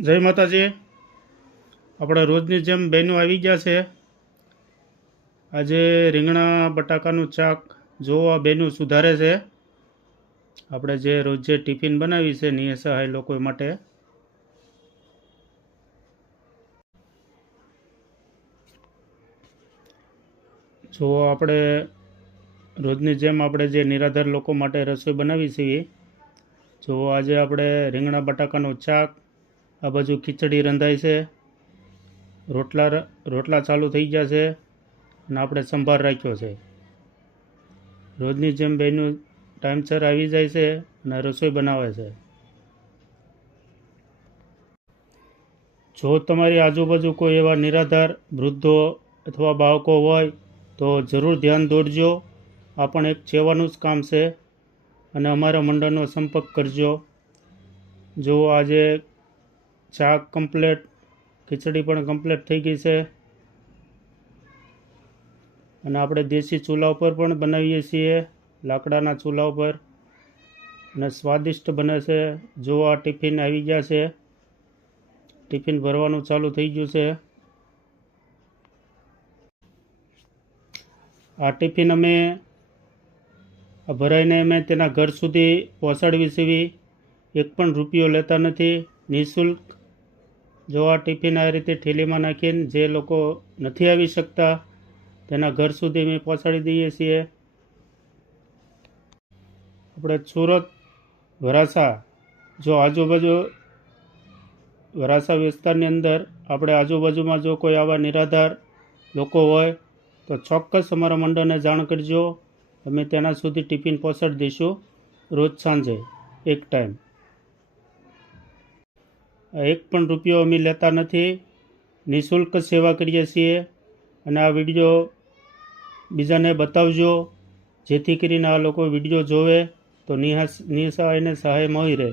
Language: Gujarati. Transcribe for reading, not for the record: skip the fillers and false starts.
જય માતાજી। આપણે રોજની જેમ બહેનો આવી ગયા છે। આજે રીંગણા બટાકાનું શાક જો આ બહેનો સુધારે છે। આપણે જે રોજ જે ટિફિન બનાવી છે નિસહાય લોકો માટે। જો આપણે રોજની જેમ આપણે જે નિરાધાર લોકો માટે રસોઈ બનાવી છે। જો આજે આપણે રીંગણા બટાકાનું શાક, આ બાજુ ખીચડી રંધાય છે, રોટલા ચાલુ થઈ ગયા છે અને આપણે સંભાર રાખ્યો છે। રોજની જેમ બહેનું ટાઈમસર આવી જાય છે અને રસોઈ બનાવે છે। જો તમારી આજુબાજુ કોઈ એવા નિરાધાર વૃદ્ધો અથવા બાળકો હોય તો જરૂર ધ્યાન દોરજો। આ પણ એક સેવાનું જ કામ છે અને અમારા મંડળનો સંપર્ક કરજો। જો આજે શાક કમ્પ્લેટ, ખીચડી પણ કમ્પ્લેટ થઈ ગઈ છે અને આપણે દેશી ચૂલા ઉપર પણ બનાવીએ છીએ, લાકડાના ચૂલા ઉપર, અને સ્વાદિષ્ટ બને છે। જો આ ટિફિન આવી ગયા છે, ટિફિન ભરવાનું ચાલુ થઈ ગયું છે। આ ટિફિન અમે ભરાઈને અમે તેના ઘર સુધી પહોંચાડવી છીએ। એક પણ રૂપિયો લેતા નથી, નિઃશુલ્ક। જો આ ટિફિન આ રીતે થેલીમાં નાખીને જે લોકો નથી આવી શકતા તેના ઘર સુધી અમે પહોંચાડી દઈએ છીએ। આપણે સુરત, વરાછા, જો આજુબાજુ વરાછા વિસ્તારની અંદર આપણે આજુબાજુમાં જો કોઈ આવા નિરાધાર લોકો હોય તો ચોક્કસ અમારા મંડળને જાણ કરજો। અમે તેના સુધી ટિફિન પહોંચાડી દઈશું રોજ સાંજે એક ટાઈમ। એક પણ રૂપિયો અમે લેતા નથી, નિઃશુલ્ક સેવા કરીએ છીએ। અને આ વિડીયો બીજાને બતાવજો જેથી કરીને આ લોકો વિડીયો જોવે તો નિસહાયને સહાય મળી રહે।